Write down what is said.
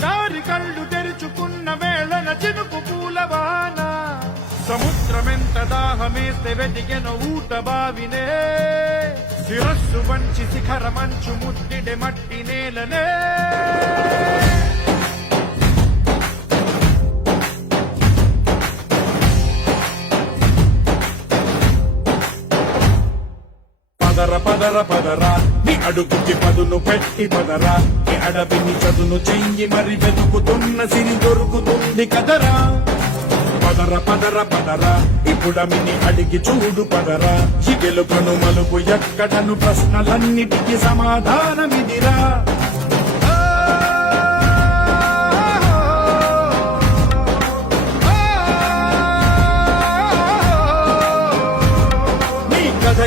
ఎడారి కళ్ళు తెరుచుకున్న వేళన చినుకు పూలవాన సముద్రమెంత దాహమేస్తే వెతికెను ఊట బావినే శిరస్సు వంచి శిఖర మంచు ముద్దిడే మట్టి నేలనే పదర పదర పదరా నీ అడుగుకి పదును పెట్టి పదరా నీ అడవిని చదును చెయ్యి మరి వెతుకుతున్న సిరి దొరుకుతుంది కదరా పదర పదర పదరా ఇప్పుడమిని అడిగి చూడు పదరా చిగెలుకను మలుపు ఎక్కడను ప్రశ్నలన్నిటికీ సమాధానమిదిరా నీ కథ